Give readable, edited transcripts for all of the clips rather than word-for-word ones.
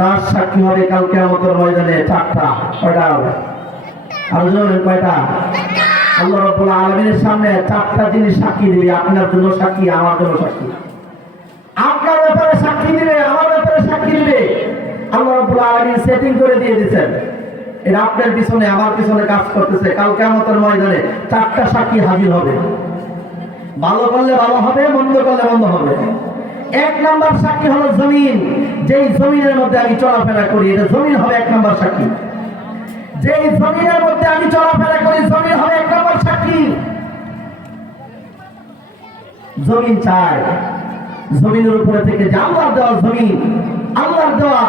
রাজ সাক্ষী হবে কাল কিয়ামতের ময়দানে চারটা। কয়টা হবে? আলোচনা কয়টা? আল্লাহ রাব্বুল আলামিনের সামনে চারটা জিনিস সাক্ষী দিবে। আপনার জন্য সাক্ষী, আমার জন্য সাক্ষী। আপনার ব্যাপারে সাক্ষী দিবে, আমার ব্যাপারে সাক্ষী দিবে। আল্লাহ রাব্বুল আলামিন সেটিং করে দিয়ে দিয়েছেন। এটা আপনার পিছনে আমার পিছনে কাজ করতেছে। কাল কিয়ামতের ময়দানে চারটা সাক্ষী হাজির হবে। ভালো করলে ভালো হবে, মন্দ করলে মন্দ হবে। এক নাম্বার সাক্ষী হলো জমিন। যেই জমিনের মধ্যে আমি চলাফেরা করি, এটা জমিন হবে এক নাম্বার সাক্ষী। যেই জমিনের মধ্যে আমি চলাফেরা করি, জমিন হবে এক নাম্বার সাক্ষী। জমিন চায়, জমিনের উপরে থেকে যে আল্লাহর দেওয়া জমিন, আল্লাহর দেওয়া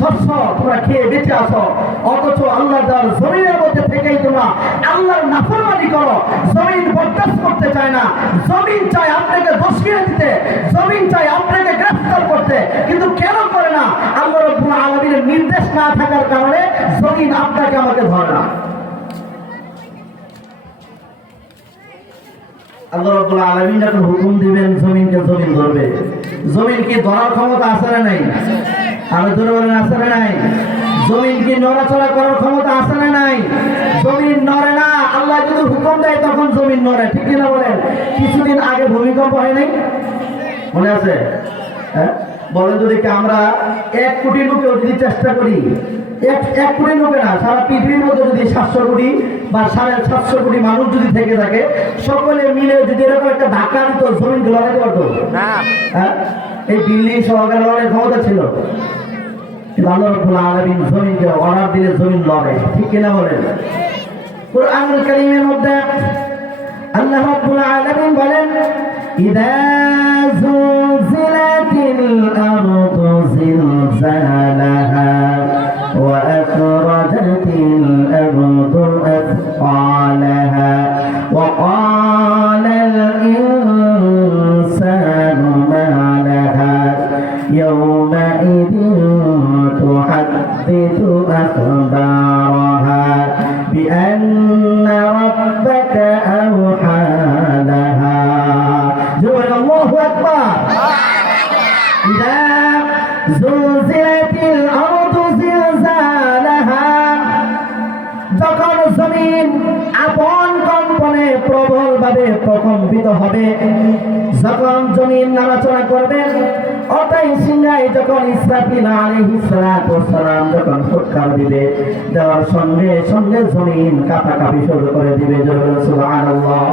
শস্য তোমরা খেয়ে বেঁচে আসো, অথচ আল্লাহর দেওয়ার জমিনের মধ্যে থেকেই তোমরা আল্লাহর নাফরমানি করো। জমিন বরদাস্ত করতে চায় না। জমিন চায় আপনাকে বসিয়ে দিতে, জমিন চায় আপনাকে গ্রেফতার করতে, কিন্তু কেন করে না? আল্লাহ রাব্বুল আলামিনের নির্দেশ না থাকার কারণে জমিন আপনাকে আমাকে ধরে না। আল্লাহ রাব্বুল আলামিন যখন হুকুম দিবেন জমিনকে, জমিন ধরবে। জমিন কি ধরার ক্ষমতা আছে না নাই? আরো জোরে বলেন, আছে না নাই? জমিন কি নড়াচড়া করার ক্ষমতা আছে না নাই? জমিন নড়ে না। আল্লাহ যদি হুকুম দেয় তখন জমিন নড়ে, ঠিক কিনা বলেন? কিছুদিন আগে ভূমিকম্প হয় নাই, মনে আছে? হ্যাঁ, বলেন যদি আমরা 1 কোটি লোকেও যদি চেষ্টা করি, এক কোটি লোকে না, সারা পৃথিবীর মধ্যে যদি 700 কোটি বা 750 কোটি মানুষ যদি থেকে থাকে, সকলে মিলে যদি এরকম একটা ধাক্কা দিত, জমিনকে লড়াইতে পারতো না? হ্যাঁ, এই বিল্ডিং সহকারে লড়াইয়ের ক্ষমতা ছিল, কিন্তু আল্লাহ রাব্বুল আলামিন জমিনকে অর্ডার দিলে জমিন লড়ে, ঠিক কিনা বলেন? কুরআনুল কারীমের মধ্যে আল্লাহ রাব্বুল আলামিন বলেন, ইযা যুলজিলাতিল আরদু জিলজালাহা ওয়া আখরাজাতিল আরদু আথqালাহা ওয়া ক্বালাল ইনসানু মা লাহা ইয়াওমাইযিন তুহাদ্দিথু আখবারাহা বিআন্না রাব্বাকা আওহা লাহা। আল্লাহু আকবার। ইযা যুলজিলাতিল আরদু জিলজালাহা, যখন জমিন আপন কম্পনে প্রবলভাবে প্রকম্পিত হবে, যখন জমিন নাড়াচড়া করবে, অতই সিংহায় যখন ইসরাফিল আলাইহিস সালাতু ওয়াস সালাম যখন ফুৎকার দিবে, দেওয়ার সঙ্গে সঙ্গে জমিন কাঁপাকাঁপি শুরু করে দিবে। সুবহানাল্লাহ।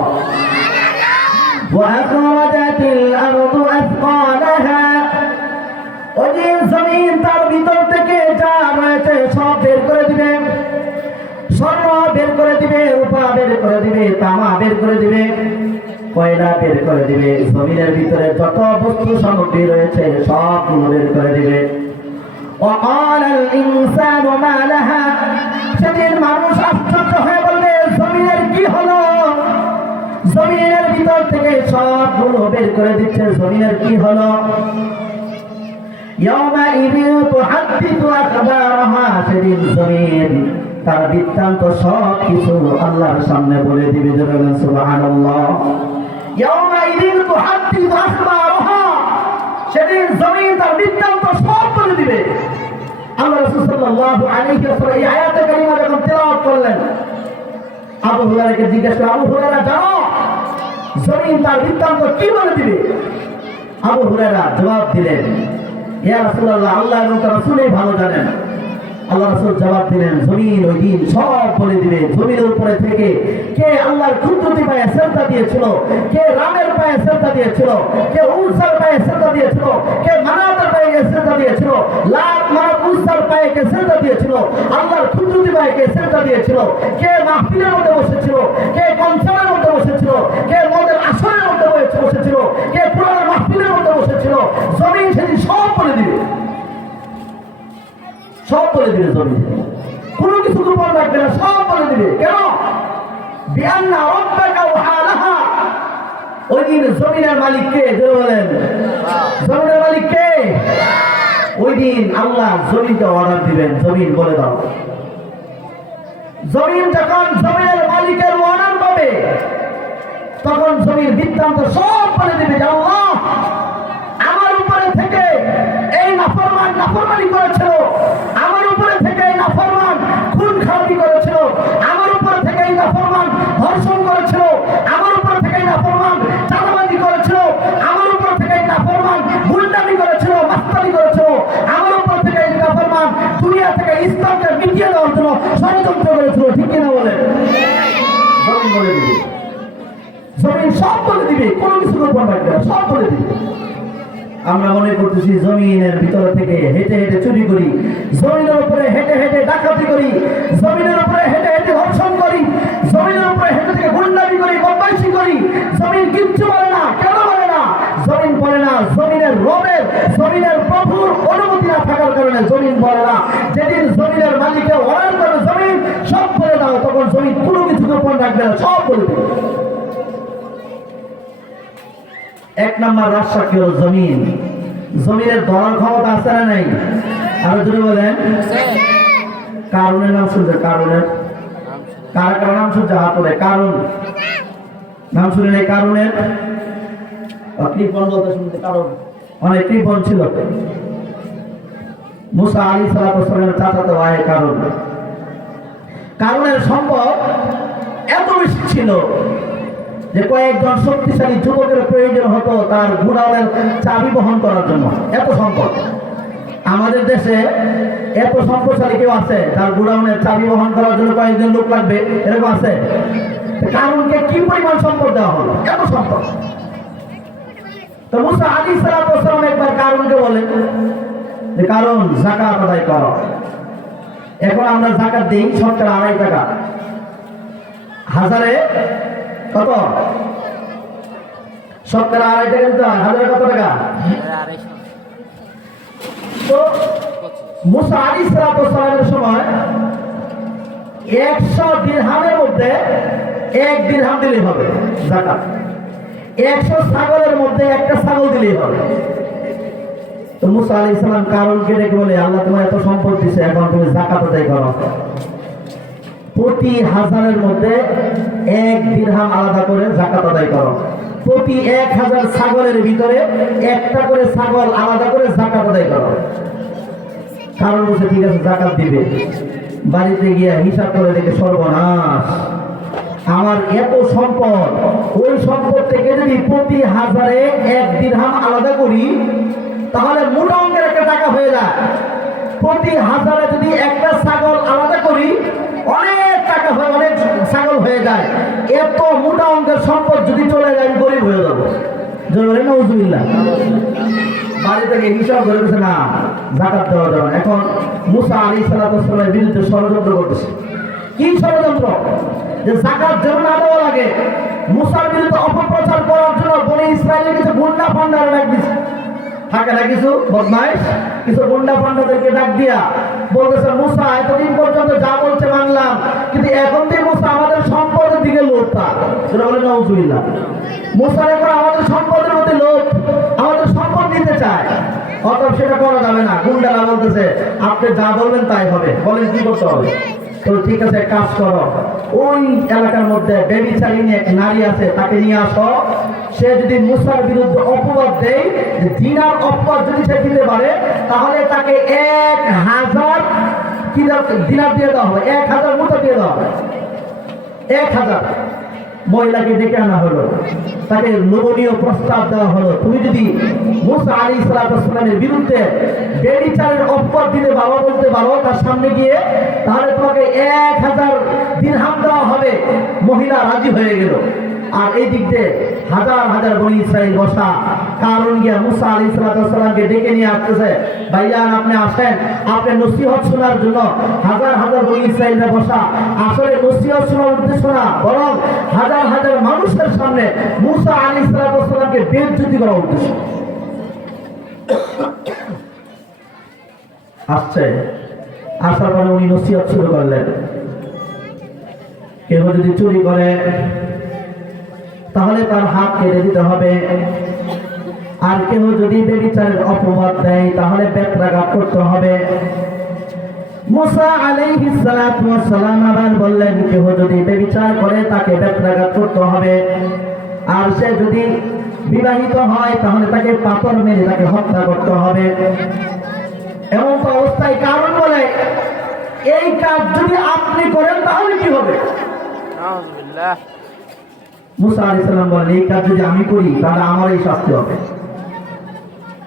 ওয়া আখরাজাতিল আরদু আথqালাহা, ওই যে জমিন তার ভিতর থেকে যা রয়েছে সব বের করে দিবে। স্বর্ণ বের করে দিবে, রূপা বের করে দিবে, তামা বের করে দিবে, কয়লা বের করে দিবে। জমিনের ভিতরে যত বস্তু সামগ্রী রয়েছে সবগুলো বের করে দিবে। ওয়াকালাল ইনসানু মা লাহা, সেদিন মানুষ আশ্চর্য হয়ে বলবে, জমিনের কি হলো? জমিনের ভিতর থেকে সবগুলো বের করে দিচ্ছে, জমিনের কি হলো? ইয়াওমাইযিন তুহাদ্দিথু আখবারাহা, সেদিন জমিন তার বৃত্তান্ত সব কিছু আল্লাহর সামনে বলে দিবে। সুবহানাল্লাহ। ইয়াওমাইযিন তুহাদ্দিথু আখবারাহা, সেদিন জমিন তার বৃত্তান্ত সব বলে দিবে। আল্লাহ রাসূল সাল্লাল্লাহু আলাইহি ওয়াসাল্লাম এই আয়াতে কারিমা যখন তেলাওয়াত করলেন, আবু হুরায়রাকে জিজ্ঞাসা করলেন, আবু হুরায়রা জানো জমিন তার বৃত্তান্ত কি বলে দিবে? আবু হুরায়রা জবাব দিলেন, ইয়া রাসূলুল্লাহ, আল্লাহ এবং তার রাসূলই ভালো জানেন। আল্লাহ রাসূল জবাব দিলেন, জমিন ওই দিন সব বলে দিবে। জমিনের উপরে থেকে কে আল্লাহর কুদরতি পায়ে সেজদা দিয়েছিল, কে রামের পায়ে সেজদা দিয়েছিল, কে উসার পায়ে সেজদা দিয়েছিল, কে মানাতের পায়ে সেজদা দিয়েছিল, লাত মানাত উসার পায়ে কে সেজদা দিয়েছিল, আল্লাহর কুদরতি পায়ে কে সেজদা দিয়েছিল, কে মাহফিলের মধ্যে বসেছিল, কে কনসার্টের মধ্যে বসেছিল, কে মদের আসরের মধ্যে বসেছিল, কে পুরানো মাহফিলের মধ্যে বসেছিল, জমিন সেদিন সব বলে দিবে, সব বলে দিবে। জমিন কোনো কিছু গোপন রাখবে না, সব বলে দিবে। কেন? বিআন্না রাব্বাকা আওহা লাহা, ওই দিন জমিনের মালিক কে? জোরে বলেন, জমিনের মালিক কে? ওই দিন আল্লাহ জমিনকে অর্ডার দিবেন, জমিন বলে দাও। জমিন যখন জমিনের মালিকের অর্ডার পাবে, তখন জমির বৃত্তান্ত সব বলে দিবে যে আল্লাহ আমার উপরে থেকে এই নাফরমানি চুরি করেছিল, আমার উপরে থেকে এই নাফরমান খুন খারাপি করেছিল, আমার উপরে থেকে এই নাফরমান ধর্ষণ করেছিল, আমার উপরে থেকে এই নাফরমান চাঁদাবাজি করেছিল, আমার উপর থেকে এই নাফরমান গুন্ডামি করেছিল, মাস্তানি করেছিল, আমার উপর থেকে এই নাফরমান দুনিয়া থেকে ইসলামকে মিটিয়ে দেওয়ার জন্য ষড়যন্ত্র করেছিল। ঠিক কিনা বলে? জমিন বলে দিবে, জমিন সব বলে দিবে, কোনো কিছু গোপন রাখবে না, সব বলে দিবে। আমরা মনে করতেছি জমিনের ভিতর থেকে হেঁটে হেঁটে চুরি করি, জমিনের উপরে হেঁটে হেঁটে ডাকাতি করি, জমিনের উপরে হেঁটে হেঁটে ধর্ষণ করি, জমিনের উপরে হেঁটে থেকে গুন্ডামি করি, বদমাইশি করি। জমিন কিচ্ছু বলে না। কেন বলে না? জমিন বলে না, জমিনের রবের, জমিনের প্রভুর অনুমতি না থাকার কারণে জমিন বলে না। যেদিন জমিনের মালিকের অর্ডার করে জমিন সব বলে দাও, তখন জমিন কোনো কিছু গোপন রাখবে না, সব বলে দেবে। এক নম্বর রাস্তা কি হল? জমিন। জমিনের ধরার ক্ষমতা আছে না নাই? আরো জোরে বলেন। কারণের নাম শুনছে? কারণের কার কার নাম শুনছে? হাত তোলে। কারণ নাম শুনে নেই? কারণের কৃপণ বলতে শুনতে, কারণ অনেক কৃপণ ছিল মুসা আলাইহিস সালামের চাচাতো ভাই। কারণ কারণের সম্পদ এত বেশি ছিল যে কয়েকজন শক্তিশালী যুবকের প্রয়োজন হতো তার গোডাউনের চাবি বহন করার জন্য। এত সম্পদ। আমাদের দেশে এত সম্পদশালী কেউ আছে তার গোডাউনের চাবি বহন করার জন্য কয়েকজন লোক লাগবে? এরকম আছে? কারণকে কি পরিমাণ সম্পদ দেওয়া হলো? এত সম্পদ। তো মুসা আলাইহিস সালাম একবার কারণকে বলেন যে কারণ যাকাত আদায় করো। এখন আমরা যাকাত দিই সরকার 2.5 টাকা, হাজারে কত? সরকার 2.5 টাকা দিতে হয়, হাজারে কত টাকা? তো মুসা আলাইহিস সালামের সময় 100 দিরহামের মধ্যে 1 দিরহাম দিলেই হবে যাকাত। 100 ছাগলের মধ্যে একটা ছাগল দিলেই হবে। তো মুসা আলাইহিস সালাম কারণকে ডেকে বলে, আল্লাহ তোমার এত সম্পদ দিছে, এখন তুমি যাকাত আদায় করো। প্রতি হাজারের মধ্যে 1 দিরহাম আলাদা করে যাকাত আদায় করো। প্রতি 1000 ছাগলের ভিতরে একটা করে ছাগল আলাদা করে যাকাত আদায় করো। কারণ বলছে ঠিক আছে, যাকাত দিবে। বাড়িতে গিয়ে হিসাব করে দেখে সর্বনাশ, আমার এত সম্পদ, ওই সম্পদ থেকে যদি প্রতি হাজারে 1 দিরহাম আলাদা করি তাহলে মোটা অঙ্কের একটা টাকা হয়ে যায়। প্রতি হাজারে যদি একটা ছাগল আলাদা করি অনেক টাকা হয়, অনেক ছাগল হয়ে যায়। এত মোটা অঙ্কের সম্পদ যদি চলে যায় আমি গরিব হয়ে যাবো। নাউজুবিল্লাহ। বাড়ি থেকে হিসাব করেছে না, যাকাত দেওয়া যাবে না। এখন মুসা আলাইহিস সালামের বিরুদ্ধে ষড়যন্ত্র করতেছে। কি ষড়যন্ত্র? যে যাকাত যেন না দেওয়া লাগে, মুসার বিরুদ্ধে অপপ্রচার করার জন্য বনি ইসরায়েলের কিছু গুন্ডা পান্ডারা ডাক দিচ্ছে। থাকে না কিছু বদমাইশ, কিছু গুন্ডা পান্ডাদেরকে ডাক দিয়া বলতেছে, মুসা এতদিন পর্যন্ত যা বলছে মানলাম, কিন্তু এখন থেকে মুসা আমাদের সম্পদের দিকে লোভটা। সেটা বলে নাউজুবিল্লাহ। মুসার এখন আমাদের সম্পদের মধ্যে লোভ, আমাদের সম্পদ নিতে চায়। অতএব সেটা করা যাবে না। গুন্ডারা বলতেছে, আপনি যা বলবেন তাই হবে। বলেন কি করতে হবে? তো ঠিক আছে, কাজ করো, ওই এলাকার মধ্যে ব্যভিচারিণী এক নারী আছে, তাকে নিয়ে আসো। সে যদি মুসার বিরুদ্ধে অপবাদ দেয়, জিনার অপবাদ যদি সে দিতে পারে, তাহলে তাকে 1000 দিনার দিয়ে দেওয়া হবে, 1000 মুদ্রা দিয়ে দেওয়া হবে। 1000 মহিলাকে ডেকে আনা হলো, তাকে লোভনীয় প্রস্তাব দেওয়া হলো, তুমি যদি মুসা আলাইহিস সালামের বিরুদ্ধে ব্যভিচারের অপবাদ দিতে পারো, বলতে পারো তার সামনে গিয়ে, তাহলে তোমাকে 1000 দিরহাম দেওয়া হবে। মহিলা রাজি হয়ে গেল। আর এই দিক দিয়ে হাজার হাজার বনি ইসরাইল বসা। কারণ গিয়া মুসা আলাইহিস সালামকে ডেকে নিয়ে আসতেছে, ভাইজান আপনি আসেন, আপনি নসিহত শোনার জন্য। হাজার হাজার বনি ইসরাইলরা বসা। আসলে নসিহত শোনার উদ্দেশ্য না, বরং হাজার হাজার মানুষের সামনে মুসা আলাইহিস সালামকে বেইজ্জতি করা উদ্দেশ্য। আসছে, আসার পরে উনি নসিহত শুরু করলেন, কেউ যদি চুরি করে তাহলে তার হাত কেটে দিতে হবে, আর কেউ যদি ব্যভিচারের অপবাদ দেয় তাহলে বেত্রাঘাত করতে হবে। মুসা আলাইহিস সালাম আবার বললেন, কেউ যদি ব্যভিচার করে তাকে বেত্রাঘাত করতে হবে, আর সে যদি বিবাহিত হয় তাহলে তাকে পাথর মেরে তাকে হত্যা করতে হবে। এমন তো অবস্থায় কারণ বলে এই কাজ যদি আপনি করেন তাহলে কি হবে? মুসা আলাইহিস সালাম বলেন এই কাজ যদি আমি করি তাহলে আমার এই শাস্তি হবে।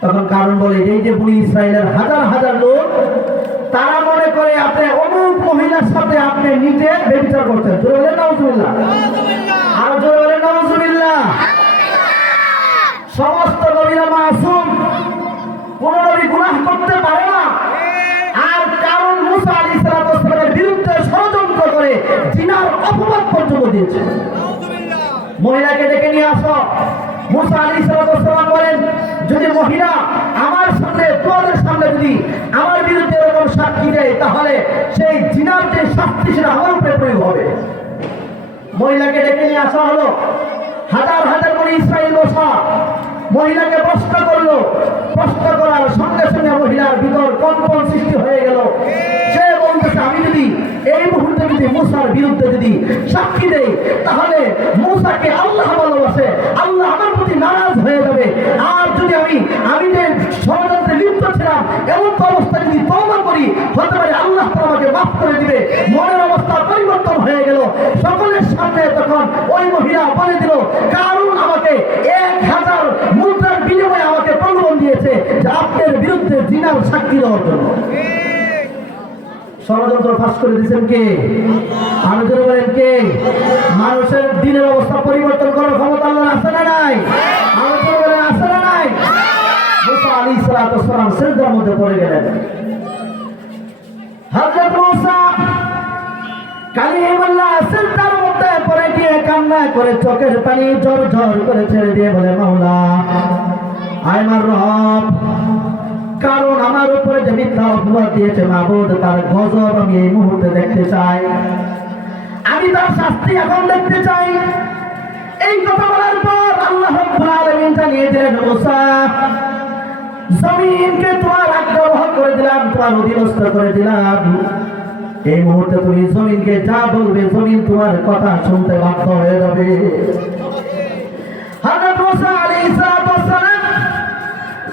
তখন কারণ বলে এই যে বনি ইসরায়েলের হাজার হাজার লোক তারা মনে করে আপনি অমুক মহিলার সাথে আপনি নিজে ব্যভিচার করছেন। জোরে বলেন নাউজুবিল্লাহ, আর জোরে বলেন নাউজুবিল্লাহ। সমস্ত নবীরা মাসুম, কোন নবী গুনাহ করতে পারে না। আর কারণ মুসা আলাইহিস সালামের বিরুদ্ধে ষড়যন্ত্র করে জিনার অপবাদ পর্যন্ত দিয়েছে। মহিলাকে ডেকে নিয়ে আসো। মুসা আলাইহিস সালাম বলেন যদি মহিলা আমার সামনে তোমাদের সামনে যদি আমার বিরুদ্ধে এরকম সাক্ষী দেয় তাহলে সেই জিনার যে শাস্তি সেটা আমার উপরে প্রয়োগ হবে। মহিলাকে ডেকে নিয়ে আসা হলো। হাজার হাজার বনি ইসরায়েল বসা মহিলাকে প্রশ্ন করলো। প্রশ্ন করার সঙ্গে সঙ্গে মহিলার ভিতর কম্পন সৃষ্টি হয়ে গেল। সে বলতেছে আমি যদি এই মুহূর্তে যদি মুসার বিরুদ্ধে যদি সাক্ষী দেই তাহলে মুসাকে আল্লাহ ভালোবাসে, আল্লাহ আমার প্রতি নারাজ হয়ে যাবে। আর যদি আমি যে ষড়যন্ত্রে লিপ্ত ছিলাম এমন অবস্থা যদি তওবা করি হতে পারে আল্লাহ আমাকে মাফ করে দিবে। মনের অবস্থা পরিবর্তন হয়ে গেল। সকলের সামনে তখন ওই মহিলা বলে দিল কারণ আমাকে 1000 মুদ্রার বিনিময়ে আমাকে প্রলোভন দিয়েছে যে আপনার বিরুদ্ধে জিনার সাক্ষী দেওয়ার জন্য। ষড়যন্ত্র ফাঁস করে দিয়েছেন কে? আলোচনা বলেন কে? মানুষের দিনের অবস্থা পরিবর্তন করার ক্ষমতা আল্লাহর আছে না নাই? আলোচনা বলেন আছে না নাই? মুসা আলাইহিস সালাম সিজদার মধ্যে পড়ে গেলেন। হযরত মুসা কালিমুল্লাহ সিজদার মধ্যে পড়ে গিয়ে কান্না করে চোখের পানি ঝরঝর করে ছেড়ে দিয়ে বলে মাওলা আয় আমার রব, কারণ আমার উপরে যে মিথ্যা অপবাদ দিয়েছে মাবুদ তার গজব আমি এই মুহূর্তে দেখতে চাই, আমি তার শাস্তি এখন দেখতে চাই। এই কথা বলার পর আল্লাহ রাব্বুল আলামিন জানিয়ে দিলেন মুসা জমিনকে তোমার আজ্ঞা করে দিলাম, তোমার অধীনস্থ করে দিলাম। এই মুহূর্তে তুমি জমিনকে যা বলবে জমিন তোমার কথা শুনতে বাধ্য হয়ে যাবে। হযরত মুসা আলাইহিস সালাম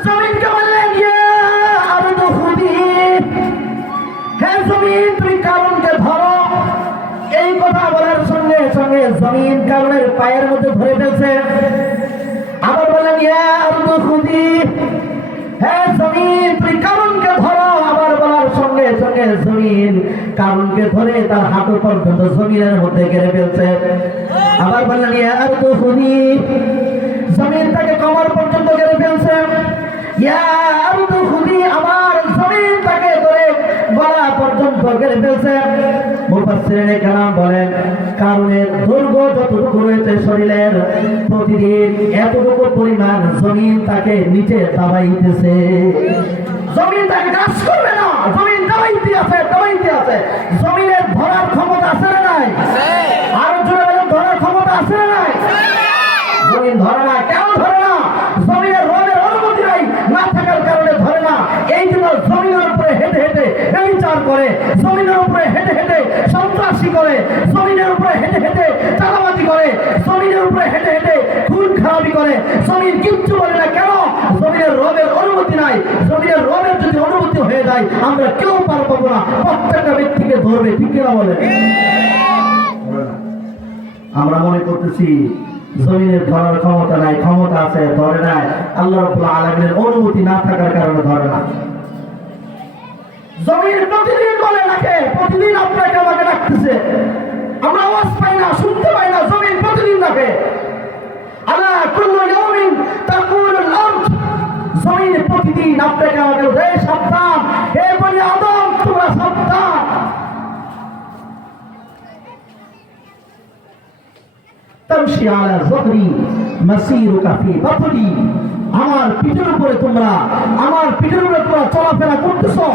জমিনকে বললেন ইয়া আরদু খুদি, হে জমিন তুমি কারণকে ধরো। এই কথা বলার সঙ্গে সঙ্গে জমিন কারণের পায়ের মধ্যে ধরে ফেলছে। আবার বললেন ইয়া আরদু খুদি, হে জমিন তুমি কারণকে ধরো। আবার বলার সঙ্গে সঙ্গে জমিন কারণকে ধরে তার হাঁটু পর্যন্ত জমিনের মধ্যে ঘিরে ফেলছে। আবার বললেন ইয়া আরদু খুদি, জমিন তাকে কোমর পর্যন্ত ঘিরে ফেলছে। ইয়া আরদু খুদি, আবার জমিন তাকে ধরে গলা পর্যন্ত ঘিরে ফেলছে। মুফাসসিরিনে কেরাম বলেন কারণের দৈর্ঘ্য যতটুকু রয়েছে শরীরের প্রতিদিন এতটুকু পরিমাণ জমিন তাকে নিচে দাবাইতেছে। জমিন তাকে কাজ করবে না, জমিন দাবাইতে আছে, দাবাইতে আছে। জমিনের ধরার ক্ষমতা আছে না নাই? আর জোরে বলেন ধরার ক্ষমতা আছে না নাই? জমিন ধরে না। কেন ধরে না? জমিনের রবের অনুমতি নাই, না থাকার কারণে ধরে না। এই জন্য জমিনের উপরে হেঁটে হেঁটে ব্যভিচার করে, জমিনের উপরে হেঁটে হেঁটে সন্ত্রাসী করে, জমিনের উপরে হেঁটে হেঁটে চাঁদাবাজি করে, জমিনের উপরে হেঁটে হেঁটে খুন খারাপি করে। জমিন কিচ্ছু বলে না। কেন? জমিনের রবের অনুমতি নাই। জমিনের রবের যদি অনুমতি হয়ে যায় আমরা কেউ পার পাবো না, প্রত্যেকটা ব্যক্তিকে ধরবে। ঠিক কিনা বলে? আমরা মনে করতেছি জমিনের ধরার ক্ষমতা নাই, ক্ষমতা আছে, ধরে নাই। আল্লাহ রাব্বুল আলামিনের অনুমতি না থাকার কারণে ধরে না। জমিন প্রতিদিন বলে রাখে, প্রতিদিন আপনাকে আমাকে রাখতেছে, আমরা আওয়াজ পাই না, শুনতে পাই না। জমিন প্রতিদিন রাখে। আলা কুল্লু ইয়াউমিন তাকুলুল আরদ, জমিন প্রতিদিন আপনাকে আমাকে হে সাবধান, হে বনি আদম তোমরা সাবধান। তামশি আলা যহরি মাসিরুকা ফি বাতনি, আমার পিঠের উপরে তোমরা চলাফেরা করতেছো,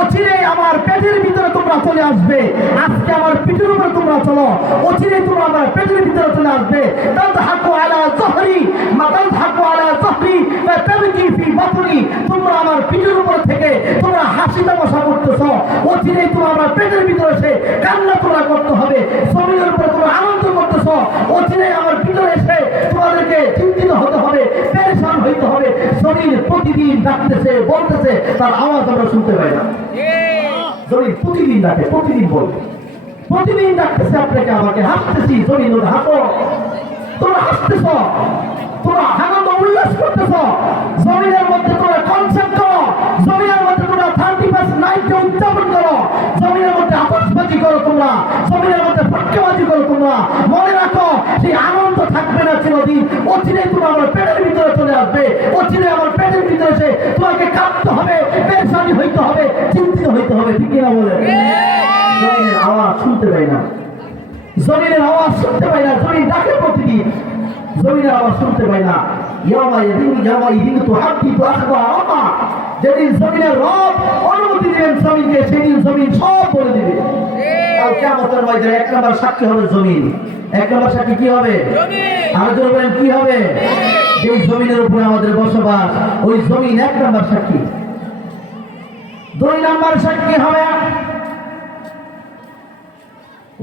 অচিরেই আমার পেটের ভিতরে তোমরা চলে আসবে। আজকে আমার পিঠের উপরে তোমরা চলো, অচিরেই তোমরা আমার পেটের ভিতরে চলে আসবে। তাযহাকু আলা যহরি মা তাযহাকু আলা যহরি ওয়া তাবকি ফি বাতনি, তোমরা আমার পিঠের উপর থেকে তোমরা হাসি তামাশা করতেছো, অচিরেই তোমরা আমার পেটের ভিতরে এসে কান্না তোমরা করতে হবে। জমিনের উপরে তোমরা আনন্দ করতেছো, অচিরেই আমার ভিতরে এসে তোমাদেরকে চিন্তিত হতে হবে, পেরেশান হইতে হবে। জমিন প্রতিদিন ডাকতেছে, বলতেছে, তার আওয়াজ আমরা শুনতে পাই না। জমিন প্রতিদিন ডাকে, প্রতিদিন বলবে, প্রতিদিন ডাকতেছে আপনাকে আমাকে। হাসতেছি, জমিন ওর হাসো, তোমরা হাসতেছ, তোমরা আনন্দ উল্লাস করতেছ। জমিনের মধ্যে তোমরা কনসেপ্ট করো, জমিনের মধ্যে তোমরা 31st নাইটকে উদযাপন করো, জমিনের মধ্যে আতশবাজি করো, তোমরা জমিনের মধ্যে ফাটকাবাজি করো। তোমরা মনে রাখো, সেই আনন্দ থাকবে না চিরদিন। অচিরে তুমি আমার পেটের ভিতরে চলে আসবে, অচিরে আমার পেটের ভিতরে এসে তোমাকে কাঁদতে হবে, পেরেশানি হইতে হবে, চিন্তিত হইতে হবে। ঠিক কিনা বলে? জমিনের আওয়াজ শুনতে পাই না, জমিনের আওয়াজ শুনতে পাই না। জমিন ডাকে প্রতিদিন, জমিনের আওয়াজ শুনতে পাই না। যেদিন জমিনের রব অনুমতি দিবেন জমিনকে, সেদিন জমিন সব বলে দিবে। কাল কিয়ামতের ময়দানে এক নম্বর সাক্ষী হবে জমিন। এক নম্বর সাক্ষী কি হবে? আর জোরে বলেন কি হবে? যেই জমিনের উপরে আমাদের বসবাস, ওই জমিন এক নম্বর সাক্ষী। দুই নম্বর সাক্ষী হবে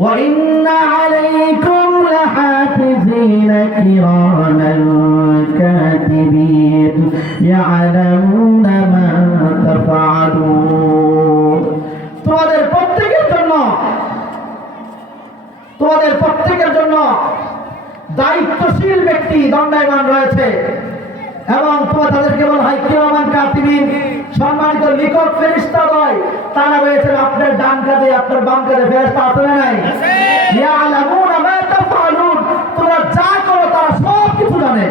وَإِنَّ عَلَيْكُمْ لَحَافِظِينَ كِرَامًا كَاتِبِينَ يَعْلَمُونَ مَا تَفْعَلُونَ। তোমাদের প্রত্যেকের জন্য দায়িত্বশীল ব্যক্তি দণ্ডায়মান রয়েছে, এবং তোমার তাদেরকে বলা হয় কিরামান কাতিবিন, সম্মানিত লিখক ফেরেশতাদ্বয়। তারা রয়েছেন আপনার ডান কাঁধে, আপনার বাম কাঁধে। ফেরেশতা আছে না নাই? ইয়ালামুনা মা তাফআলুন, তোমরা যা করো তারা সব কিছু জানে।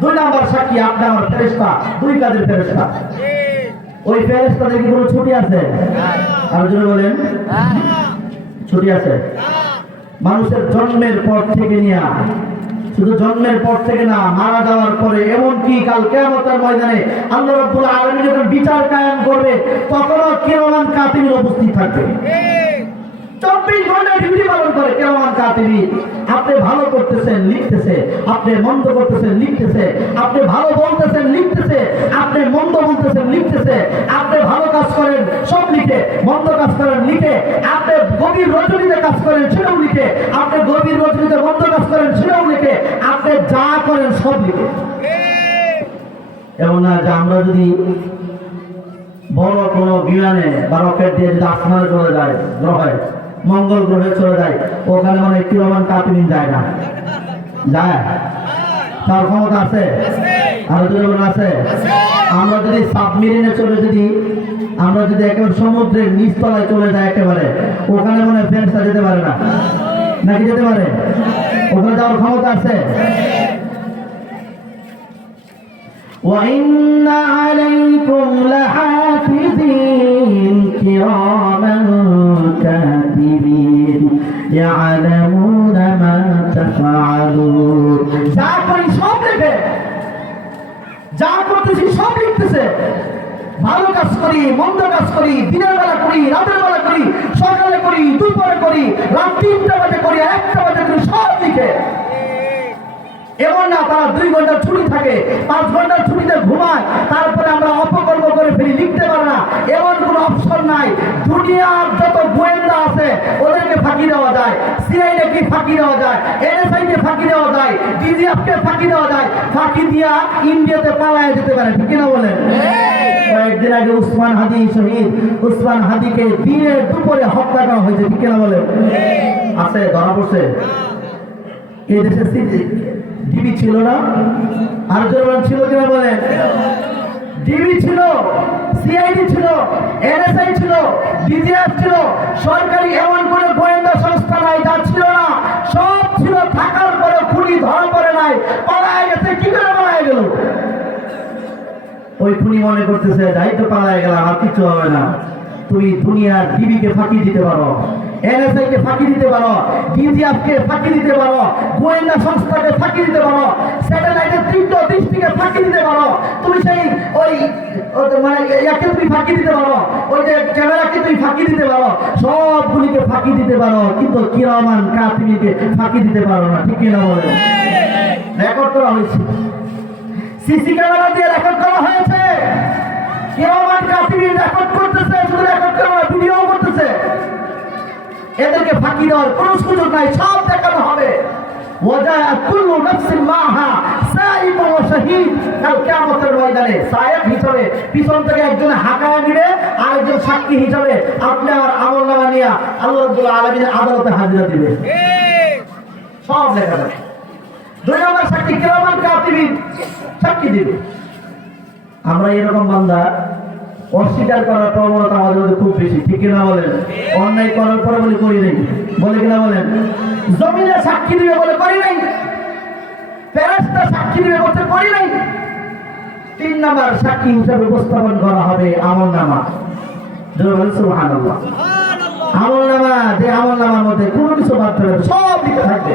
দুই নাম্বার সাক্ষী আপনি আমার ফেরেশতা, দুই কাঁধের ফেরেশতা। ওই ফেরেশতাদের কি কোনো ছুটি আছে? আর জন্য বলেন ছুটি আছে? মানুষের জন্মের পর থেকে নিয়ে, শুধু জন্মের পর থেকে না, মারা যাওয়ার পরে, এমনকি কাল কিয়ামতের ময়দানে আল্লাহ রাব্বুল আলামিন যখন বিচার কায়েম করবে, তখনও কিরামান কাতিবিন উপস্থিত থাকবে। 24 ঘন্টা ডিউটি পালন করে কিরামান কাতিবিন। আপনি ভালো করতেছেন লিখতেছে, আপনি মন্দ করতেছেন লিখতেছে, আপনি ভালো বলতেছেন লিখতেছে, আপনি মন্দ বলতেছেন লিখতেছে, আপনি ভালো কাজ করেন সব লিখে, মন্দ কাজ করেন লিখে, আপনি গভীর রজনীতে কাজ করেন সেটাও লিখে, আপনি গভীর রজনীতে মন্দ কাজ করেন সেটাও লিখে, আপনি যা করেন সব লিখে। এমন না যে আমরা যদি বড় কোনো বিমানে বা রকেট দিয়ে যদি আসমানে চলে যায়, গ্রহে মঙ্গল গ্রহে চলে যায়, ওখানে মানে কিরামান কাতিবিন যায় না? যায়? তার ক্ষমতা আছে? আরো যদি আছে? আমরা যদি সাবমেরিনে চলে, আমরা যদি একেবারে সমুদ্রের নিচতলায় চলে যাই একেবারে, ওখানে মানে ফেরেশতা যেতে পারে না, নাকি যেতে পারে? ওখানে যাওয়ার ক্ষমতা আছে? وَإِنَّ عَلَيْكُمْ لَحَافِظِينَ كِرَامًا كَاتِبِينَ يَعْلَمُونَ مَا تَفْعَلُونَ। যা করি সব লিখে, যা করতেছি সব লিখতেছে। ভালো কাজ করি, মন্দ কাজ করি, দিনের বেলা করি, রাতের বেলা করি, সকালে করি, দুপুরে করি, রাত 3টা বাজে করি, 1টা বাজে করি, সব লিখে। এমন না তারা 2 ঘন্টার ছুটি থাকে, 5 ঘন্টার ছুটিতে ঘুমায়, তারপরে আমরা অপকর্ম করে ফেলি, লিখতে পারে না, এমন কোনো অপশন নাই। দুনিয়ার যত গোয়েন্দা আছে ওদেরকে ফাঁকি দেওয়া যায়, সিআইডি কে ফাঁকি দেওয়া যায়, এনএসআই কে ফাঁকি দেওয়া যায়, ডিজিএফ কে ফাঁকি দেওয়া যায়, ফাঁকি দিয়া ইন্ডিয়াতে পালায় যেতে পারে। ঠিক কিনা বলেন? কয়েকদিন আগে উসমান হাদি শহীদ, উসমান হাদিকে দিনের দুপুরে হত্যা করা হয়েছে। ঠিক কিনা বলেন? আছে, ধরা পড়ছে। এই দেশের ডিবি ছিল না? আর জনগণ ছিল কিনা বলেন? ডিবি ছিল, সিআইডি ছিল, এনএসআই ছিল, ডিজিএফ ছিল, সরকারি এমন কোনো গোয়েন্দা সংস্থা নাই যা ছিল না। সব ছিল, থাকার পরে খুনি ধরা পড়ে নাই, পালায় গেছে। কি করে পালায় গেল? ওই খুনি মনে করতেছে যাই তো পালায় গেলাম, আর কিছু হবে না। তুমি দুনিয়ার ডিবিকে ফাঁকি দিতে পারো, এনএসআই কে ফাঁকি দিতে পারো, ডিজিএফ কে ফাঁকি দিতে পারো, গোয়েন্দা সংস্থাকে ফাঁকি দিতে পারো, স্যাটেলাইটের তীব্র দৃষ্টিকে ফাঁকি দিতে পারো, তুমি সেই ওই মানে ইয়াকে তুমি ফাঁকি দিতে পারো, ওই যে ক্যামেরাকে তুমি ফাঁকি দিতে পারো, সবগুলিকে ফাঁকি দিতে পারো, কিন্তু কিরামান কাতিবিনকে ফাঁকি দিতে পারো না। ঠিক কিনা বলেন? রেকর্ড করা হয়েছে, সিসি ক্যামেরা দিয়ে রেকর্ড করা হয়েছে। কিরামান কাতিবিন রেকর্ড করতেছে, শুধু রেকর্ড করা, ভিডিও করতেছে। এদেরকে ফাঁকি দেওয়ার কোনো সুযোগ নাই, সব দেখানো হবে। ওয়াজাআত কুল্লু নাফসিন মাআহা সাইকুন ওয়া শাহীদ। কাল কিয়ামতের ময়দানে সায়েক হিসেবে পিছন থেকে একজন হাঁকায়া দিবে আর একজন সাক্ষী হিসেবে আপনার আমলনামা নিয়ে আল্লাহ রাব্বুল আলামিনের আদালতে হাজিরা দিবে। সব লেখা থাকে। দুই নম্বর সাক্ষী কিরামান কাতিবিন সাক্ষী দিবে। আমরা এরকম বান্দা অস্বীকার করার প্রবণতা আমাদের মধ্যে খুব বেশি, ঠিক কিনা বলেন? অন্যায় করার পরে বলে করি নাই, বলে কিনা বলেন? জমিনে সাক্ষী দিবে বলে করি নাই, ফেরেশতা সাক্ষী দিবে বলতে করি নাই। 3 নাম্বার সাক্ষী হিসেবে উপস্থাপন করা হবে আমলনামা। সুবহানাল্লাহ। আমলনামা, যে আমলনামার মধ্যে কোনো কিছু বাদ থাকবে, সব লিখে থাকবে।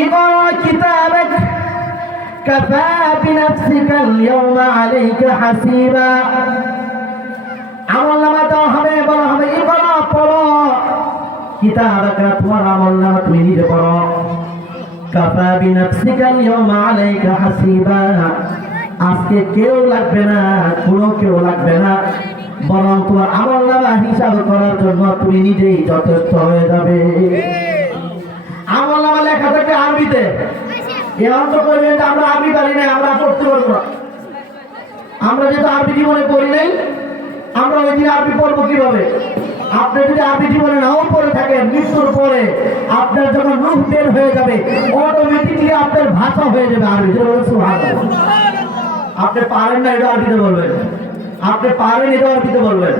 ইকরা কিতাবাক কাফা বিনাফসিকা আল-ইয়াওমা আলাইকা হাসিবা। আমলনামা দেওয়া হবে, বলা হবে ইকরা, পড়ো, কিতাবাকা, তোমার আমলনামা তুমি নিজে পড়ো। কাফা বিনাফসিকা আল-ইয়াওমা আলাইকা হাসিবা। আজকে কেউ লাগবে না, কোনো কেউ লাগবে না, বরং তোমার আমলনামা হিসাব করার জন্য তুমি নিজেই যথেষ্ট হয়ে যাবে। আমলনামা লেখা থাকে আরবিতে। এখন তো বলবেন যে আমরা আরবি পারি না, আমরা পড়তে পারবো না। আমরা যেহেতু আরবি জীবনে পড়ি নাই, আমরা ওই দিন আরবি পড়বো কিভাবে? আপনি যদি আরবি জীবনে নাও পড়ে থাকেন, মৃত্যুর পরে আপনার যখন রূহ বের হয়ে যাবে, অটোমেটিকলি আপনার ভাষা হয়ে যাবে আরবি। আপনি পারেন না, এটা আরবিতে বলবেন। আপনি পারেন, এটা আরবিতে বলবেন।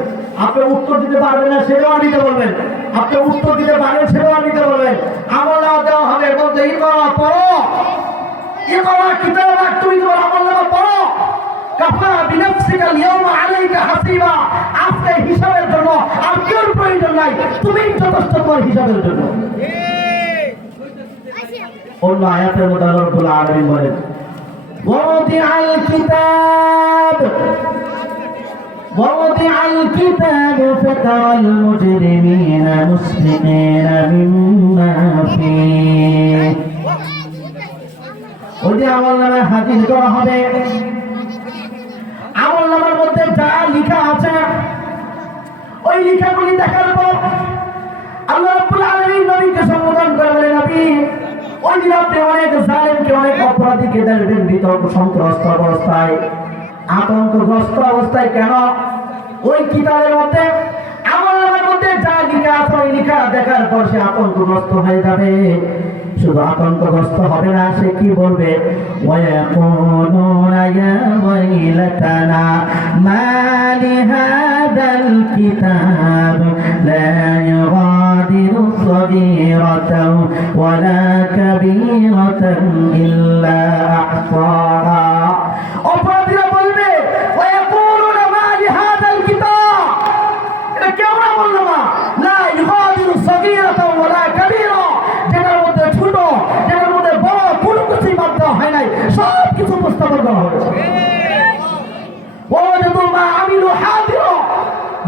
আপনি উত্তর দিতে পারবেন না, সেটাও আরবিতে বলবেন। আপনি উত্তর দিতে পারেন, সেটাও আরবিতে বলবেন। আমলনামা দেওয়া হবে, বলতে ইকরা, পড়ো, ইকরা কিতাবাক, তুমি তোমার আমলনামা পড়ো। কাফা বিনাফসিকা আল-ইয়াওমা আলাইকা হাসিবা। আজকে হিসাবের জন্য আর কেউ প্রয়োজন নাই, তুমি যথেষ্ট তোমার হিসাবের জন্য। অন্য আয়াতের মধ্যে আল্লাহ রাব্বুল আলামিন বলেন ووضع الكتاب فترى المجرمين مشفقين مما فيه। ওই যে আমলনামা হাজির করা হবে, আমলনামার মধ্যে যা লেখা আছে ওই লেখাগুলি দেখার পর আল্লাহ রাব্বুল আলামিন নবীকে সম্বোধন করে বলেন, নবী, ওই দিন আপনি অনেক জালেমকে, অনেক অপরাধীকে দেখবেন বিতর্ক সন্ত্রস্ত অবস্থায়, আতঙ্কগ্রস্ত অবস্থায়। কেন? ওই কিতাবের মধ্যে, আমলনামার মধ্যে যা লেখা আছে ওই লেখা দেখার পর সে আতঙ্কগ্রস্ত হয়ে যাবে। শুধু আতঙ্কগ্রস্ত হবে না, সে কি বলবে? ওয়ায়াকুনুনা ইয়া ওয়াইলাতানা মা লিহাদাল কিতাব লা ইউগাদিরু সগীরাতাও ওয়ালা কাবীরাতান ইল্লা আহসাহা। অপরাধীরা বলবে, ওয়ায়াকুনুনা মা লিহাদাল কিতাব, এটা কেমন আমলনামা? লা ইউগাদিরু সগীরাতাও ওয়ালা কাবীরা, যেটার মধ্যে ছোট, যেটার মধ্যে বড়, কোনো কিছুই বাদ দেওয়া হয় নাই, সব কিছু উপস্থাপন করা হয়েছে। ওয়াজাদু মা আমিলু হাদিরা,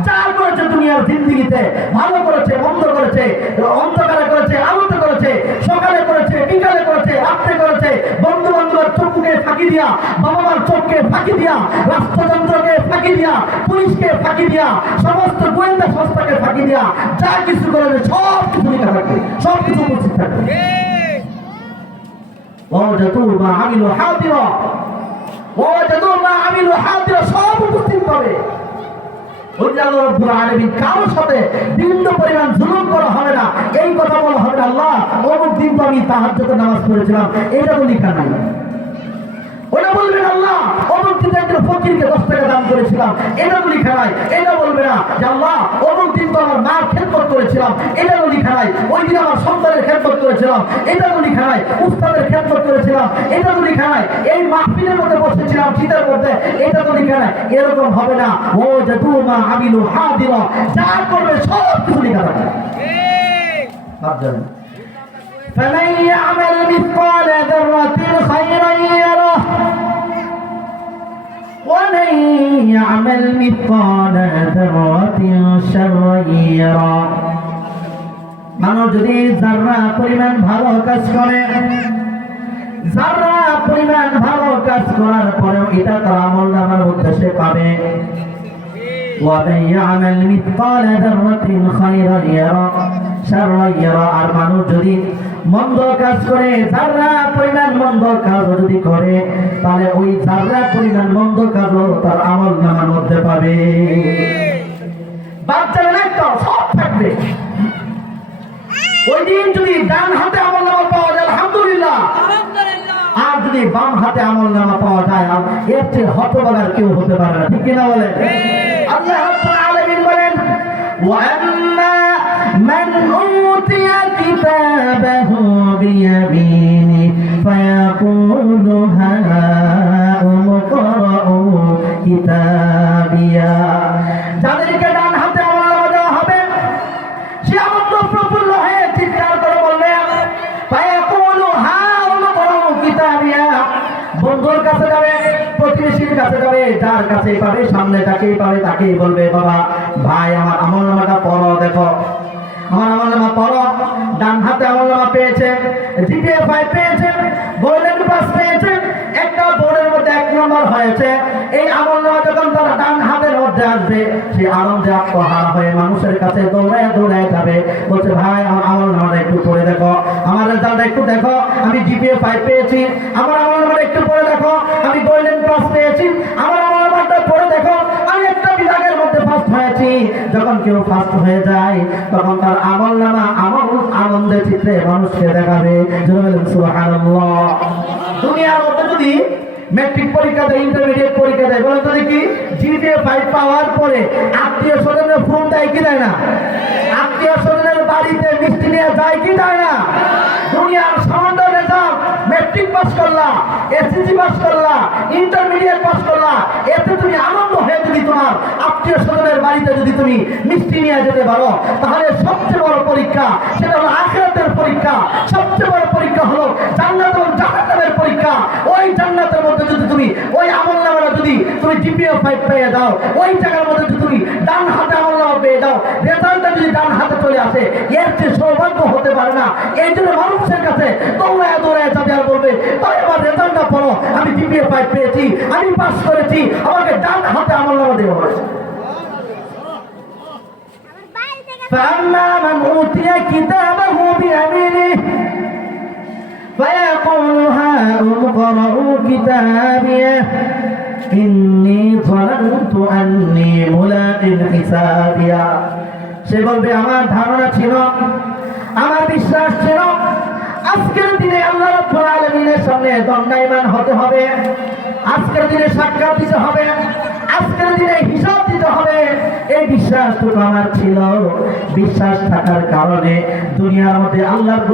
যা করেছে দুনিয়ার জিন্দেগিতে, ভালো করেছে, মন্দ করেছে, অন্ধকারে করেছে, আলোতে করেছে, সকালে করেছে, বিকালে করেছে, রাত্রে করেছে, বন্ধু বান্ধবের চোখকে ফাঁকি দিয়া, বাবা মার চোখকে ফাঁকি দিয়া, রাষ্ট্রযন্ত্রকে ফাঁকি দিয়া, পুলিশকে ফাঁকি দিয়া, সমস্ত গোয়েন্দা সংস্থাকে ফাঁকি দিয়া, যা কিছু করেছে সব কিছু লেখা থাকবে, সব কিছু উপস্থিত থাকবে। ওয়াজাদু মা আমিলু হাদিরা, ওয়াজাদু মা আমিলু হাদিরা, সব উপস্থিত পাবে। আল্লাহ রাব্বুল আলামিন কারোর সাথে বিন্দু পরিমাণ জুলুম করা হবে না, এই কথা বলা হবে না আল্লাহ অমুক দিন তো আমি তাহাজ্জুদের নামাজ পড়েছিলাম, এটা তো লেখা নাই। ওটা বলবেন আল্লাহ অমুক দিন একজন ফকিরকে 10 টাকা দান করেছিলাম, এটা তো লেখা নাই। এটা বলবে না যে আল্লাহ অমুক দিন তো আমার মার খেদমত করেছিলাম, এটা তো লেখা নাই। ওই দিন আমার সন্তানের খেদমত করেছিলাম, এটা তো লেখা নাই। উস্তাদের খেদমত করেছিলাম, এটা তো লেখা নাই। এই মাহফিলের মধ্যে বসেছিলাম শীতের মধ্যে, এটা তো লেখা নাই। এরকম হবে না। ও জাদু মা আমিলু হাদিরা, যা করবে সব কিছু লেখা থাকে। فمن يعمل مثقال ذرة خيرا يره ومن يعمل مثقال ذرة شرا يره। মানুষ যদি যারা পরিমাণ ভালো কাজ করে, যারা পরিমাণ ভালো কাজ করার পরেও এটা তার আমলনামার উদ্দেশ্যে পাবে। ومن يعمل مثقال ذرة خيرا يره, শাররান ইয়ারা, আর মানুষ যদি মন্দ কাজ করে, যারা পরিমাণ মন্দ কাজ যদি করে, তাহলে ওই যারা পরিমাণ মন্দ কাজও তার আমলনামার মধ্যে পাবে। বাদ যাবে না, একটা সব থাকবে। ওই দিন যদি ডান হাতে আমলনামা পাওয়া যায় আলহামদুলিল্লাহ, আর যদি বাম হাতে আমলনামা পাওয়া যায়, এর চেয়ে হতভাগার কেউ হতে পারে না, ঠিক কিনা বলেন? আল্লাহ রাব্বুল আলামিন বলেন, ওয়াম্মা মান উতিয়া কিতাবাহু বিয়ামিনি ফায়াকুলু হাউমুকরাউ কিতাবিয়া। যাদেরকে ডান হাতে আমলনামা দেওয়া হবে, সে আনন্দ প্রফুল্ল হয়ে চিৎকার করে বলবে, ফায়াকুলু হাউমুকরাউ কিতাবিয়া। বন্ধুর কাছে যাবে, প্রতিবেশীর কাছে যাবে, যার কাছে পাবে, সামনে যাকেই পাবে তাকেই বলবে, বাবা ভাই আমার আমলনামাটা পড়ো, দেখো আমার আমলনামা পড়ো। ডান হাতে আমলনামা পেয়েছে, জিপিএ 5 পেয়েছে, গোল্ডেন পাস পেয়েছে, একটা বোর্ডের মধ্যে 1 নম্বর হয়েছে। এই আমলনামা যখন তারা ডান হাতের মধ্যে আসবে, সে আনন্দে আত্মহারা হয়ে মানুষের কাছে দৌড়ায় দৌড়ায় যাবে, বলছে ভাই আমার আমলনামাটা একটু পড়ে দেখো, আমার রেজাল্টটা একটু দেখো, আমি জিপিএ 5 পেয়েছি, আমার আমলনামাটা একটু পড়ে দেখো, আমি গোল্ডেন পাস পেয়েছি, আমার আমলনামাটা পড়ে দেখো, আমি একটা বিভাগের মধ্যে ফার্স্ট হয়েছি। যখন কেউ ফার্স্ট হয়ে যায়, তখন তার আমলনামা আনন্দে চিত্রে মানুষকে দেখাবে। সুবহানাল্লাহ। দুনিয়ার মধ্যে যদি ম্যাট্রিক পরীক্ষা দেয়, ইন্টারমিডিয়েট পরীক্ষা দেয়, বলে তো দেখি জিপিএ 5 পাওয়ার পরে আত্মীয় স্বজনের ফোন দেয় কি দেয় না? আত্মীয় স্বজনের বাড়িতে মিষ্টি নিয়ে যায় কি দেয় না? দুনিয়ার সামান্য রেজাল্ট, ম্যাট্রিক পাস করলা, এসএসসি পাস করলা, ইন্টারমিডিয়েট পাস করলা, এতে তুমি আনন্দ হয়ে যদি তোমার আত্মীয় স্বজনের বাড়িতে যদি তুমি মিষ্টি নিয়ে যেতে পারো, তাহলে সবচেয়ে বড় পরীক্ষা সেটা হলো আখিরাতের পরীক্ষা। সবচেয়ে বড় পরীক্ষা হলো জান্নাত এবং জাহান্নামের পরীক্ষা। ওই জান্নাতের মধ্যে যদি তুমি ওই আমলনামাটা যদি তুমি জিপিএ 5 পেয়ে দাও, ওই জায়গার মধ্যে যদি তুমি ডান হাতে আমলনামা পেয়ে দাও, রেজাল্টটা যদি ডান হাতে চলে আসে, এর চেয়ে সৌভাগ্য হতে পারে না। এই জন্য মানুষের কাছে দৌড়ায় দৌড়ায় যাবে আর বলবে, তাই আমার রেজাল্টটা পড়ো, আমি জিপিএ 5 পেয়েছি, আমি পাস করেছি, আমাকে ডান হাতে আমলনামা দেওয়া হয়েছে। فأما من أوتي كتابه بيمينه فيقول هاؤم اقرءوا كتابيه إني ظننت أني ملاق حسابيه। সে বলবে আমার ধারণা ছিল, আমার বিশ্বাস ছিল আজকের দিনে আল্লাহ রাব্বুল আলামিনের সামনে দণ্ডায়মান হতে হবে, আজকের দিনে সাক্ষাৎ দিতে হবে, আজকের দিনে হিসাব দিতে হবে। এই বিশ্বাসটুকু আমার ছিল। বিশ্বাস থাকার কারণে দুনিয়ার মধ্যে আল্লাহর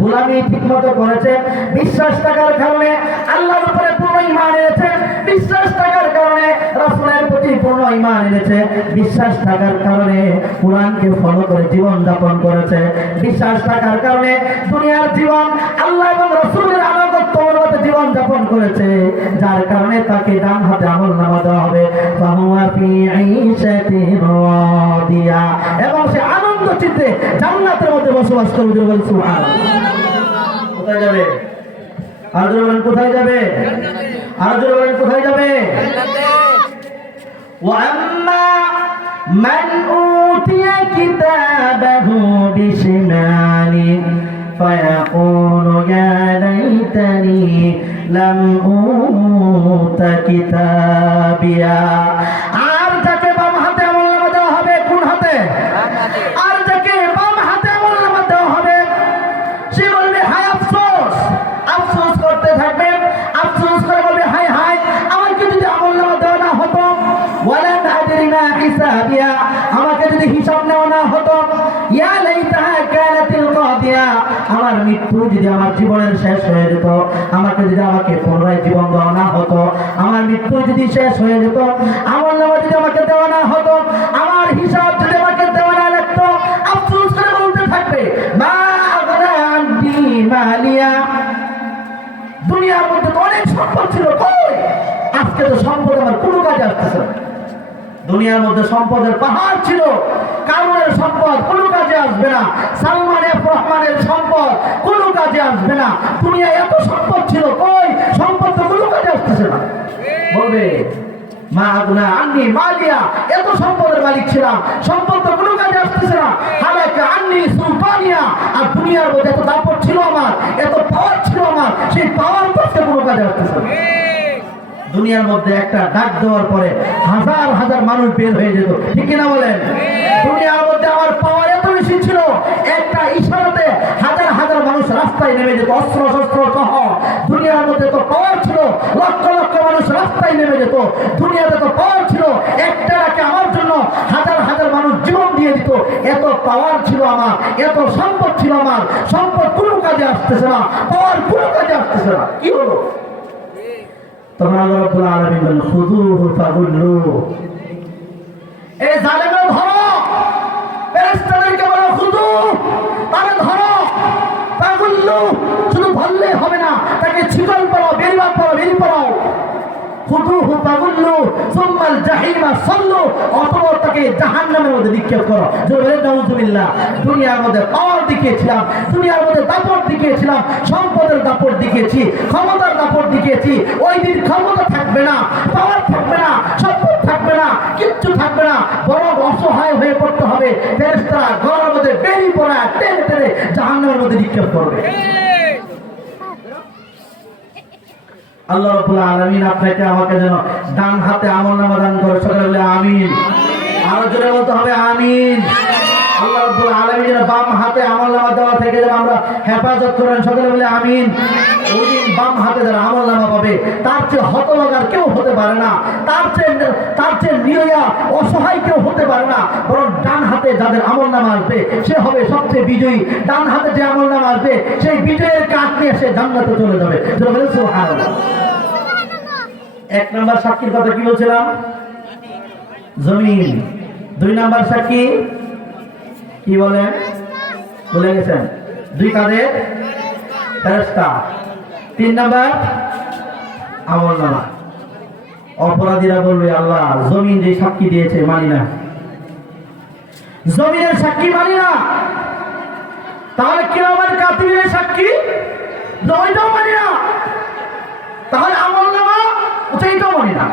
গোলামি ঠিকমতো করেছে, বিশ্বাস থাকার কারণে আল্লাহর উপরে পূর্ণ ঈমান এনেছে, বিশ্বাস থাকার কারণে রাসূলের প্রতি পূর্ণ ঈমান এনেছে, বিশ্বাস থাকার কারণে কোরআনকে ফলো করে জীবন যাপন করেছে, বিশ্বাস থাকার কারণে দুনিয়ার জীবন আল্লাহ এবং রাসূলের আনুগত্য অনুগত জীবন যাপন করেছে, যার কারণে তাকে ডান হাতে আমলনামা দেওয়া হবে। ফাহুয়া ফি ঈশাতিন রাদিয়া, এবং সে আনন্দ চিত্তে জান্নাতের মধ্যে বসবাস করবে। সুবহানাল্লাহ। কোথায় যাবে? আর জোরে বলেন কোথায় যাবে? আর জোরে বলেন কোথায় যাবে? জান্নাতে। ওয়া আম্মা মান উতিয়া কিতাবাহু বিশিমালি ফায়াকুলু ইয়া লাইতানি লাম উতা কিতাবিয়া। আর যাকে বাম হাতে আমলনামা দেওয়া হবে, কোন হাতে? আর যাকে বাম হাতে আমলনামা দেওয়া হবে, সে বলবে হায় আফসোস, আফসোস করতে থাকবে, আফসোস করে বলবে হায় হায় আমাকে যদি আমলনামা দেওয়া না হতো, ওয়ালা তাদরিনা হিসাবিয়া, আমাকে যদি হিসাব নেওয়া না হতো, ইয়া লাইতাহা কানাতিল কাদিয়া, আমার মৃত্যু যদি আমার জীবনের শেষ হয়ে যেত, আমাকে পুনরায় জীবন দেওয়া না হতো, আমার মৃত্যু যদি শেষ হয়ে যেত, আমলনামা যদি আমাকে দেওয়া না হতো, আমার হিসাব যদি আমাকে দেওয়া না লাগতো, আফসোস করে বলতে থাকবে মা আগনা আনতি মালিয়া, দুনিয়ার মধ্যে তো অনেক সম্পদ ছিল, কই আজকে তো সম্পদ আমার কোনো কাজে আসতেছে না। দুনিয়ার মধ্যে সম্পদের পাহাড় ছিল, কারণের সম্পদ কোনো কাজে আসবে না, সালমান এফ রহমানের সম্পদ কোনো কাজে আসবে না, দুনিয়ায় এত সম্পদ ছিল, কই সম্পদ তো কোনো কাজে আসতেছে না। বলবে মা আগনা আন্নি মালিয়া, এত সম্পদের মালিক ছিলাম, সম্পদ তো কোনো কাজে আসতেছে না। হালাকা আন্নি সুলতানিয়া, আর দুনিয়ার মধ্যে এত দাপট ছিল আমার, এত পাওয়ার ছিল আমার, সেই পাওয়ার তো কোনো কাজে আসতেছে না। দুনিয়ার মধ্যে একটা ডাক দেওয়ার পরে হাজার হাজার মানুষ বের হয়ে যেত, ঠিক কিনা বলেন? দুনিয়ার মধ্যে আমার পাওয়ার এত বেশি ছিল, একটা ইশারাতে হাজার হাজার মানুষ রাস্তায় নেমে যেত, অস্ত্র শস্ত্র সহ। দুনিয়ার মধ্যে তো পাওয়ার ছিল, লক্ষ লক্ষ মানুষ রাস্তায় নেমে যেত। দুনিয়াতে তো পাওয়ার ছিল, একটা ডাকে আমার জন্য হাজার হাজার মানুষ জীবন দিয়ে দিত। এত পাওয়ার ছিল আমার, এত সম্পদ ছিল আমার, সম্পদ কোনো কাজে আসতেছে না, পাওয়ার কোনো কাজে আসতেছে না। কি হলো? তখন আল্লাহ রাব্বুল আলামিন বলেন, খুযুহু ফাগুল্লুহু, এই জালেমের ধরো। ফেরেশতাদেরকে বলো, খুযু, তাকে ধরো। ফাগুল্লুহু, শুধু ধরলেই হবে না, তাকে ছিটল পড়াও, বেরিবাদ পড়াও, বেরি পড়াও। খুযুহু ফাগুল্লুহু সুম্মাল জাহিমা সাল্লু, অথবা তাকে জাহান্নামের মধ্যে নিক্ষেপ করো। জোরে নাউযুবিল্লাহ। দুনিয়ার মধ্যে পাওয়ার দেখিয়েছিলাম, দুনিয়ার মধ্যে দাপট দেখিয়েছিলাম, সম্পদের দাপট দেখিয়েছি, ক্ষমতার দাপট দেখিয়েছি। ওই দিন ক্ষমতা থাকবে না, পাওয়ার থাকবে না, সম্পদ থাকবে না, কিচ্ছু থাকবে না, বরং অসহায় হয়ে পড়তে হবে। ফেরেশতারা ঘরের মধ্যে বেরি পড়া টেনে টেনে জাহান্নামের মধ্যে নিক্ষেপ করবে। আল্লাহ রাব্বুল আলামিন আপনাকে আমাকে যেন ডান হাতে আমলনামা দান করে। সকলে বলে আমিন। আরো জোরে বলতে হবে আমিন। আল্লাহ রাব্বুল আলামিন যেন বাম হাতে আমলনামা দেওয়া থেকে যেন আমরা হেফাজত করেন। সকলে বলে আমিন। ওই দিন বাম হাতে যারা আমলনামা পাবে, তার চেয়ে হতভাগার কেউ হতে পারে না, তার চেয়ে নিরয়া অসহায় কেউ হতে পারে না। বরং ডান হাতে যাদের আমলনামা আসবে সে হবে সবচেয়ে বিজয়ী। ডান হাতে যে আমলনামা আসবে সেই বিজয়ের কাঠ নিয়ে সে জান্নাতে চলে যাবে। সুবহানাল্লাহ। এক নাম্বার সাক্ষীর কথা কি বলছিলাম? জমিন। দুই নাম্বার সাক্ষী কি বলেন? বলে গেছেন? দুই কাঁধের ফেরেশতা। তিন নাম্বার আমলনামা। অপরাধীরা বলবে, আল্লাহ জমিন যে সাক্ষী দিয়েছে মানি না, জমিনের সাক্ষী মানি না, তাহলে কিয়ামতের কাতিরের সাক্ষী ওইটাও মানি না, তাহলে আমলনামা ওইটাও মানি না।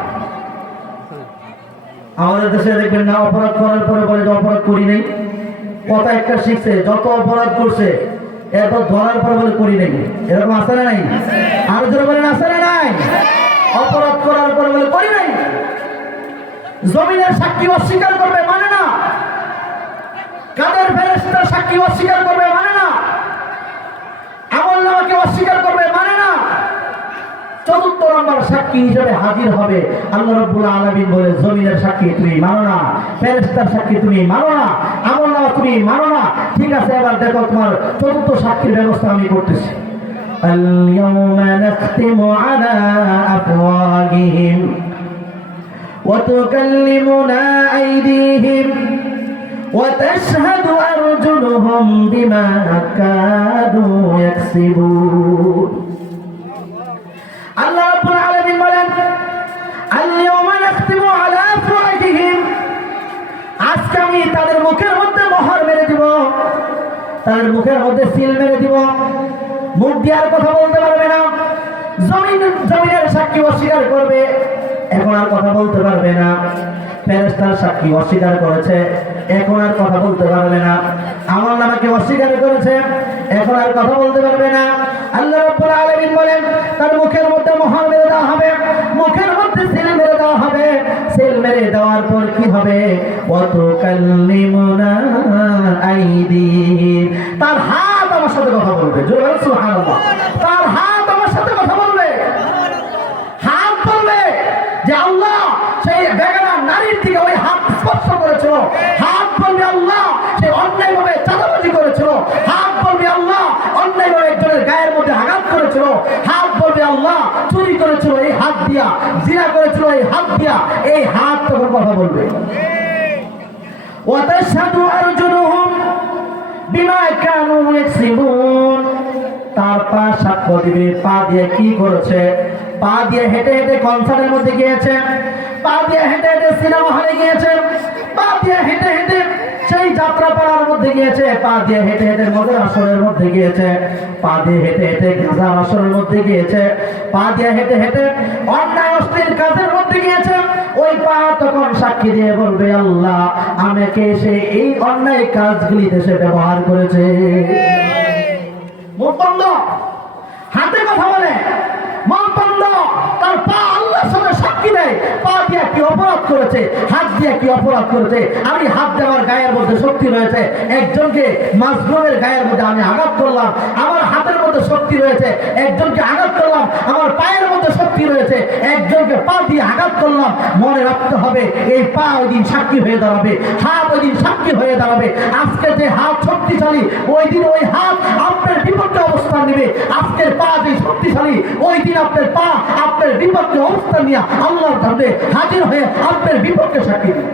আমাদের দেশে দেখবেন না, অপরাধ করার পরে বলে যে অপরাধ করি নাই। কথা একটা শিখছে, যত অপরাধ করছে এরপর ধরার পর বলে করি নাই। এরকম আছে না নাই? আর যারা বলেন আছে না নাই? অপরাধ করার পর বলে করি নাই। জমিনের সাক্ষী অস্বীকার করবে, মানে না। কাদের ফেরেশতা সাক্ষী অস্বীকার করবে, মানে না। আমলনামাকে অস্বীকার করবে, মানে না। চতুর্থ নম্বর সাক্ষী হিসেবে হাজির হবে আল্লাহ রাব্বুল আলামিন। বলে জমিনের সাক্ষী তুমি মানো না, ফেরেশতার সাক্ষী তুমি মানো না, আমলনামা তুমি মানো না। ঠিক আছে, এবার দেখো তোমার চতুর্থ সাক্ষীর ব্যবস্থা আমি করতেছি। আল-ইয়াওমা নাখতিমু আলা আফওয়াহিহিম ওয়া তুকাল্লিমুনা আইদিহিম ওয়া তাশহাদু আরজুলুহুম বিমা কানু ইয়াকসিবুন। আল্লাহ রাব্বুল আলামিন বলেন, আল-ইয়াওমা নাখতিমু আলা আফওয়াহিহিম, আজকে আমি তাদের মুখের মধ্যে মোহর মেরে দিব, তাদের মুখের মধ্যে সিল মেরে দিব। মুখ দিয়ে আর কথা বলতে পারবে না। জমিনের সাক্ষী অস্বীকার করবে, এখন আর কথা বলতে পারবে না। ফেরেশতার সাক্ষী অস্বীকার করেছে, এখন আর কথা বলতে পারবে না। আমলনামাকে অস্বীকার করেছে, এখন আর কথা বলতে পারবে না। আল্লাহ রাব্বুল আলামিন বলেন, তার মুখের মধ্যে মোহর মেরে দেওয়া হবে, মুখের মধ্যে সিল মেরে দেওয়া হবে। সিল মেরে দেওয়ার পর কি হবে? ওয়া তুকাল্লিমুনা আইদিহিম, তার হাত আমার সাথে কথা বলবে। জোরে বলুন সুবহানাল্লাহ। তার হাত আমার সাথে কথা বলবে। হাত বলবে যে আল্লাহ সেই বেগানা নারীর দিকে ওই হাত স্পর্শ করেছিল। হাত বলবে আল্লাহ সেই অন্যায়ভাবে চাঁদাবাজি করেছিল। হাত বলবে আল্লাহ অন্যায়ভাবে একজনের গায়ের মধ্যে আঘাত করেছিল। হাত বলবে আল্লাহ চুরি করেছিল এই হাত দিয়া, জিনা করেছিল এই হাত দিয়া। এই হাত তখন কথা বলবে। ওয়া তাশহাদু আরজুলুহুম বিমা কানু ইয়াকসিবুন, তার পা সাক্ষ্য দিবে। পা দিয়ে কি করেছে? পা দিয়ে হেঁটে হেঁটে কনসার্টের মধ্যে গিয়েছে, পা দিয়ে হেঁটে হেঁটে সিনেমা হলে গিয়েছে, পা দিয়ে হেঁটে হেঁটে সেই যাত্রা পাড়ার মধ্যে গিয়েছে, পা দিয়ে হেঁটে হেঁটে মদের আসরের মধ্যে গিয়েছে, পা দিয়ে হেঁটে হেঁটে গাঁজার আসরের মধ্যে গিয়েছে, পা দিয়ে হেঁটে হেঁটে অন্যায় অশ্লীল কাজের মধ্যে গিয়েছে। ওই ওই পা তখন সাক্ষী দিয়ে বলবে, আল্লাহ আমাকে সে এই অন্যায় কাজগুলিতে সে ব্যবহার করেছে। মুখ বন্ধ, হাতে কথা বলে, মন বন্ধ, তার পা আল্লাহর সামনে সাক্ষী দেয়, পা দিয়ে কি অপরাধ করেছে, হাত দিয়ে কি অপরাধ করেছে। আমি হাত দেওয়ার গায়ের মধ্যে শক্তি রয়েছে, একজনকে মাজলুমের গায়ের মধ্যে আমি আঘাত করলাম, আমার হাতের মধ্যে শক্তি রয়েছে, একজনকে আঘাত করলাম, আমার পায়ের মধ্যে শক্তি রয়েছে, একজনকে পা দিয়ে আঘাত করলাম। মনে রাখতে হবে, এই পা ওই দিন সাক্ষী হয়ে দাঁড়াবে, হাত ওই দিন সাক্ষী হয়ে দাঁড়াবে। আজকে যে হাত শক্তিশালী, ওই দিন ওই হাত আপনার বিপক্ষে অবস্থান নেবে। আজকের পা যে শক্তিশালী, ওই দিন আপনার পা আপনার বিপক্ষে অবস্থান নিয়ে আল্লাহর সামনে হাজির হয়ে আপনার বিপক্ষে সাক্ষী দেবে।